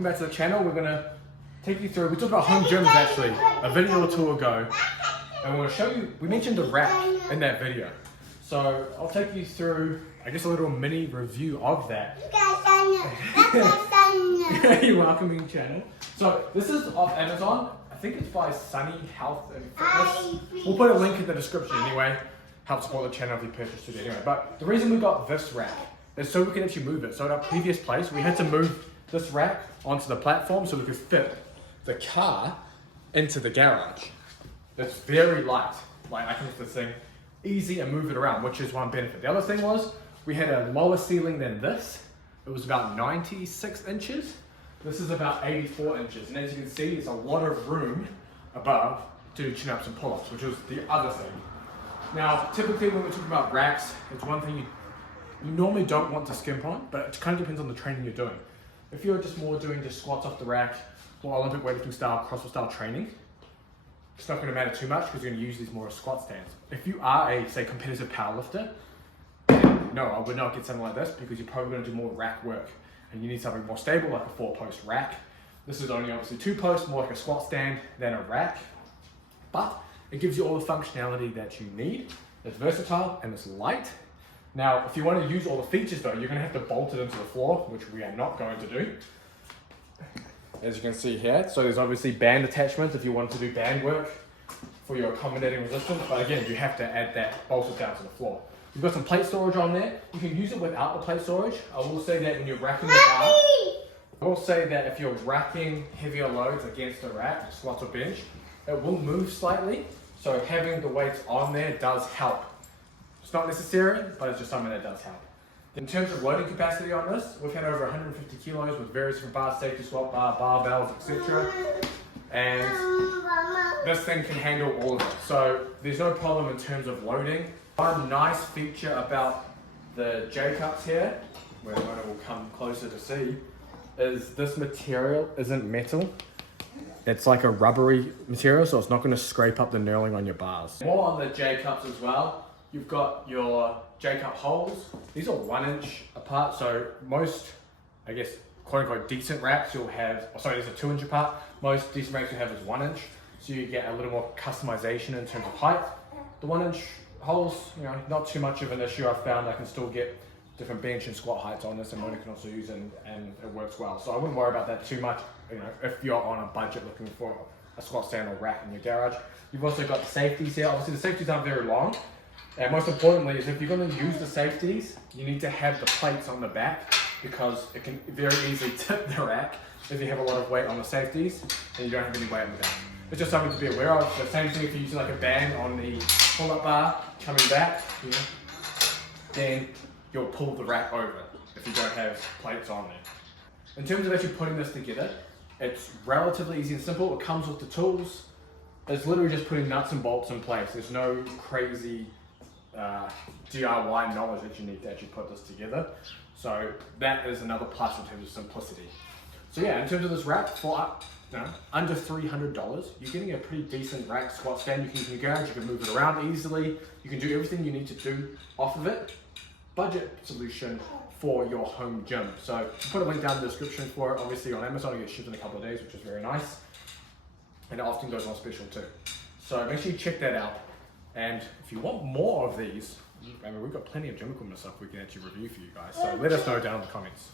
welcome back to the channel. We're gonna take you through, we talked about home gyms actually, a video or two ago. And we're gonna show you, we mentioned the rack in that video. So I'll take you through, I guess, a little mini review of that. You're welcoming channel. So this is off Amazon. I think it's by Sunny Health and Fitness. We'll put a link in the description anyway. Help support the channel if you purchased it anyway. But the reason we got this rack is so we can actually move it. So at our previous place, we had to move this rack onto the platform so we could fit the car into the garage. It's very light. Like I can lift this thing easy and move it around, which is one benefit. The other thing was we had a lower ceiling than this. It was about 96 inches. This is about 84 inches. And as you can see, there's a lot of room above to do chin-ups and pull-ups, which was the other thing. Now, typically when we're talking about racks, it's one thing you normally don't want to skimp on, but it kind of depends on the training you're doing. If you're just more doing just squats off the rack, or Olympic weightlifting style, CrossFit style training, it's not going to matter too much because you're going to use these more as squat stands. If you are a, say, competitive powerlifter, no, I would not get something like this because you're probably going to do more rack work and you need something more stable like a 4-post rack. This is only obviously 2 posts, more like a squat stand than a rack, but it gives you all the functionality that you need. It's versatile and it's light. Now, if you want to use all the features though, you're going to have to bolt it into the floor, which we are not going to do. As you can see here, so there's obviously band attachments if you want to do band work for your accommodating resistance, but again, you have to add that bolted down to the floor. You've got some plate storage on there. You can use it without the plate storage. I will say that when you're racking the bar, I will say that if you're racking heavier loads against the rack, squats or bench, it will move slightly. So having the weights on there does help. It's not necessary, but it's just something that does help. In terms of loading capacity on this, we've had over 150 kilos with various different bars, safety squat bar, barbells, etc. And this thing can handle all of it. So there's no problem in terms of loading. One nice feature about the J-cups here, where Mona will come closer to see, is this material isn't metal. It's like a rubbery material, so it's not going to scrape up the knurling on your bars. More on the J-cups as well. You've got your J-cup holes. These are 1 inch apart, so most, I guess, quote unquote decent racks you'll have, these are 2 inch apart. Most decent racks you'll have is 1 inch, so you get a little more customization in terms of height. The 1 inch holes, not too much of an issue. I've found I can still get different bench and squat heights on this, and Mona can also use it and it works well. So I wouldn't worry about that too much, if you're on a budget looking for a squat stand or rack in your garage. You've also got the safeties here. Obviously the safeties aren't very long. And most importantly is if you're going to use the safeties, you need to have the plates on the back because it can very easily tip the rack if you have a lot of weight on the safeties and you don't have any weight on the back. It's just something to be aware of. The same thing if you're using like a band on the pull-up bar coming back, then you'll pull the rack over if you don't have plates on there. In terms of actually putting this together, it's relatively easy and simple. It comes with the tools. It's literally just putting nuts and bolts in place. There's no crazy DIY knowledge that you need to actually put this together. So that is another plus in terms of simplicity. So yeah, in terms of this rack, for under $300, you're getting a pretty decent rack squat stand. You can use in your garage, you can move it around easily, you can do everything you need to do off of it. Budget solution for your home gym. So I'll put a link down in the description for it. Obviously on Amazon, it gets shipped in a couple of days, which is very nice. And it often goes on special too. So make sure you check that out. And if you want more of these, we've got plenty of gym equipment stuff we can actually review for you guys. So let us know down in the comments.